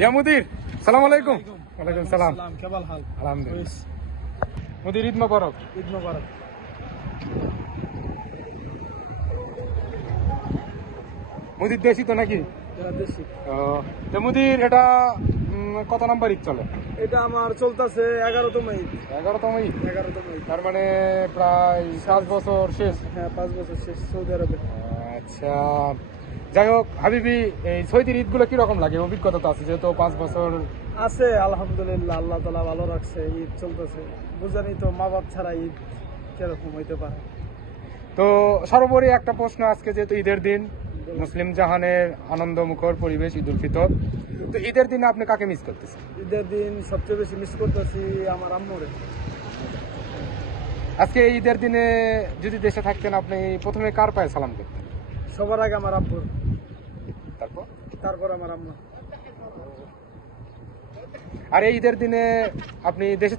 या मुदीर सलाम अलैकुम। वालेकुम सलाम। क्या हाल? अल्हम्दुलिल्लाह। मुदीर ईद मुबारक। ईद मुबारक। মুদির দেশি তো নাকি? দেশি। তো মুদির এটা কত নাম্বার ঈদ চলে? এটা আমার চলতেছে 11তম ঈদ। 11তম ঈদ? 11তম ঈদ। তার মানে প্রায় 5 বছর শেষ। হ্যাঁ, 5 বছর শেষ সৌদি আরবে। আচ্ছা, যাই হোক হাবিবি, এই সৌদির ঈদগুলো কিরকম লাগে? অভিজ্ঞতা তো আছে যেহেতু 5 বছর আছে। আলহামদুলিল্লাহ, আল্লাহ তাআলা ভালো রাখছে। ঈদ চলতেছে, বুঝানি তো মা বাপ ছাড়া ঈদ কিরকম হইতে পারে। তো সর্বোপরি একটা প্রশ্ন, আজকে যেহেতু ঈদের দিন, মুসলিম জাহানের আনন্দমুখর পরিবেশ, ঈদ উল ফিতর, তো ঈদের দিনে আপনি কাকে মিস করতেছেন? ঈদের দিন সবচেয়ে বেশি মিস করতেছি আমার আম্মুরে। আজকে এই ঈদের দিনে যদি দেশে থাকতেন, আপনি প্রথমে কার পায়ে সালাম করতেন? সবার আগে আমার আব্বুর, তারপর আমার আম্মা। আর এই ঈদের দিনে আপনি দেশে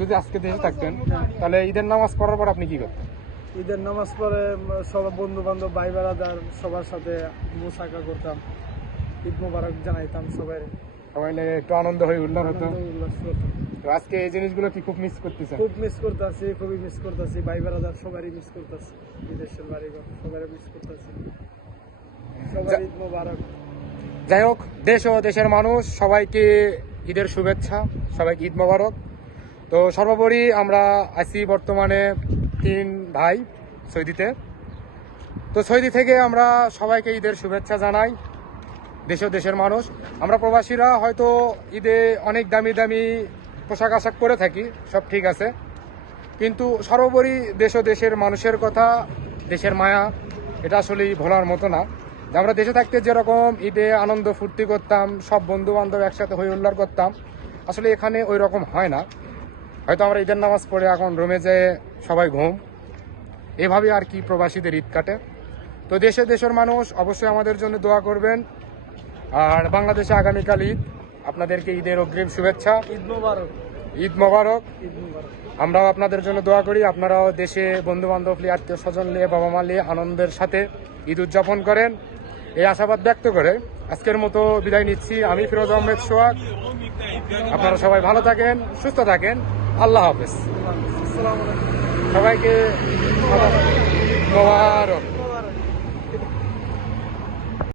যদি আজকে দেশে থাকতেন, তাহলে ঈদের নামাজ পড়ার পর আপনি কি করতেন? ঈদের নামাজ পড়ে সব বন্ধু বান্ধব, ভাই বেড়াদার সবার সাথে মুসাফা করতাম, ঈদ মোবারক জানাইতাম সবাই একটু আনন্দ হয়ে উল্লাস হতো। উল্লাস করতাম। তো আজকে এই জিনিসগুলো কি খুব মিস করতেছেন? খুব মিস করতেছি, খুবই মিস করতেছি। ভাই বেড়াদার সবারই মিস করতেছি, বিদেশের বাড়িঘর সবাই মিস করতেছি। সবার ঈদ মোবারক। যাই হোক, দেশ ও দেশের মানুষ সবাইকে ঈদের শুভেচ্ছা, সবাইকে ঈদ মোবারক। তো সর্বোপরি আমরা আছি বর্তমানে 3 ভাই সৌদিতে। তো সৌদি থেকে আমরা সবাইকে ঈদের শুভেচ্ছা জানাই, দেশ ও দেশের মানুষ। আমরা প্রবাসীরা হয়তো ঈদে অনেক দামি দামি পোশাক আশাক পরে থাকি, সব ঠিক আছে, কিন্তু সর্বোপরি দেশ ও দেশের মানুষের কথা, দেশের মায়া, এটা আসলেই ভোলার মতো না। যে আমরা দেশে থাকতে যেরকম ঈদে আনন্দ ফুর্তি করতাম, সব বন্ধু বান্ধব একসাথে হয়ে উল্লাস করতাম, আসলে এখানে ওই রকম হয় না। হয়তো আমরা ঈদের নামাজ পড়ে এখন রুমে যেয়ে সবাই ঘুম, এভাবে আর কি প্রবাসীদের ঈদ কাটে। তো দেশে দেশের মানুষ অবশ্যই আমাদের জন্য দোয়া করবেন। আর বাংলাদেশে আগামীকাল ঈদ, আপনাদেরকে ঈদের অগ্রিম শুভেচ্ছা। ঈদ মোবারক। ঈদ মোবারক। ঈদ মোবারক। আমরাও আপনাদের জন্য দোয়া করি, আপনারাও দেশে বন্ধু বান্ধব নিয়ে, আত্মীয় স্বজন নিয়ে, বাবা মা নিয়ে আনন্দের সাথে ঈদ উদযাপন করেন, এই আশাবাদ ব্যক্ত করে আজকের মতো বিদায় নিচ্ছি। আমি ফিরোজ আহমেদ সোহাগ। আপনারা সবাই ভালো থাকেন, সুস্থ থাকেন। আল্লাহ হাফেজ। আসসালামু আলাইকুম। সবাইকে মোবারক।